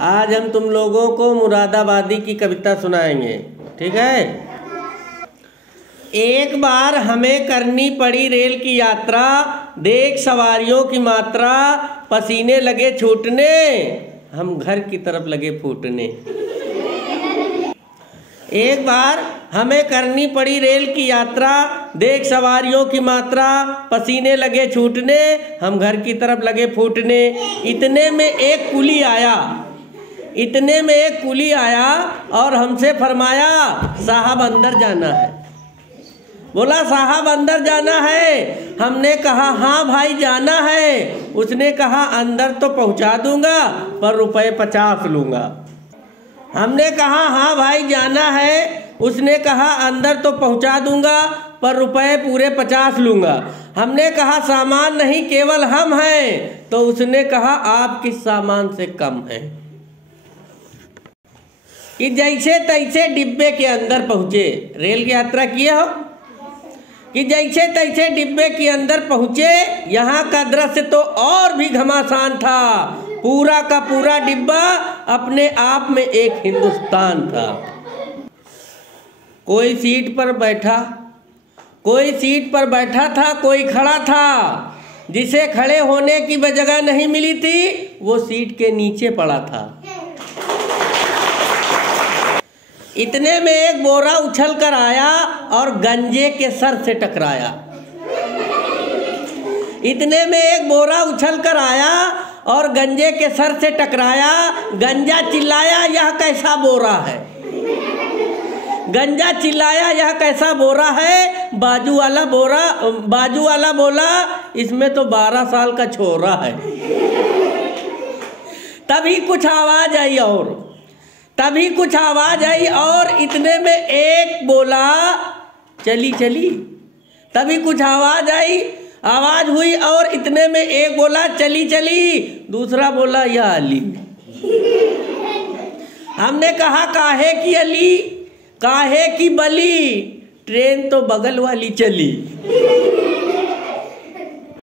आज हम तुम लोगों को मुरादाबादी की कविता सुनाएंगे, ठीक है। एक बार हमें करनी पड़ी रेल की यात्रा, देख सवारियों की मात्रा, पसीने लगे छूटने, हम घर की तरफ लगे फूटने। एक बार हमें करनी पड़ी रेल की यात्रा, देख सवारियों की मात्रा, पसीने लगे छूटने, हम घर की तरफ लगे फूटने। इतने में एक कुली आया और हमसे फरमाया, साहब अंदर जाना है। बोला साहब अंदर जाना है। हमने कहा हाँ भाई जाना है। उसने कहा अंदर तो पहुंचा दूंगा पर रुपए 50 लूंगा। हमने कहा हाँ भाई जाना है। उसने कहा अंदर तो पहुंचा दूंगा पर रुपए पूरे 50 लूंगा। हमने कहा सामान नहीं केवल हम हैं। तो उसने कहा आप किस सामान से कम हैं। कि जैसे तैसे डिब्बे के अंदर पहुंचे, रेल की यात्रा किए हो, कि जैसे तैसे डिब्बे के अंदर पहुंचे, यहाँ का दृश्य तो और भी घमासान था। पूरा का पूरा डिब्बा अपने आप में एक हिंदुस्तान था। कोई सीट पर बैठा था, कोई खड़ा था। जिसे खड़े होने की जगह नहीं मिली थी वो सीट के नीचे पड़ा था। इतने में एक बोरा उछल कर आया और गंजे के सर से टकराया। इतने में एक बोरा उछल कर आया और गंजे के सर से टकराया। गंजा चिल्लाया यह कैसा बोरा है। गंजा चिल्लाया यह कैसा बोरा है। बाजू वाला बोला इसमें तो 12 साल का छोरा है। तभी कुछ आवाज आई और इतने में एक बोला चली। तभी कुछ आवाज हुई और इतने में एक बोला चली। दूसरा बोला या अली। हमने कहा काहे की अली, काहे की बली, ट्रेन तो बगल वाली चली।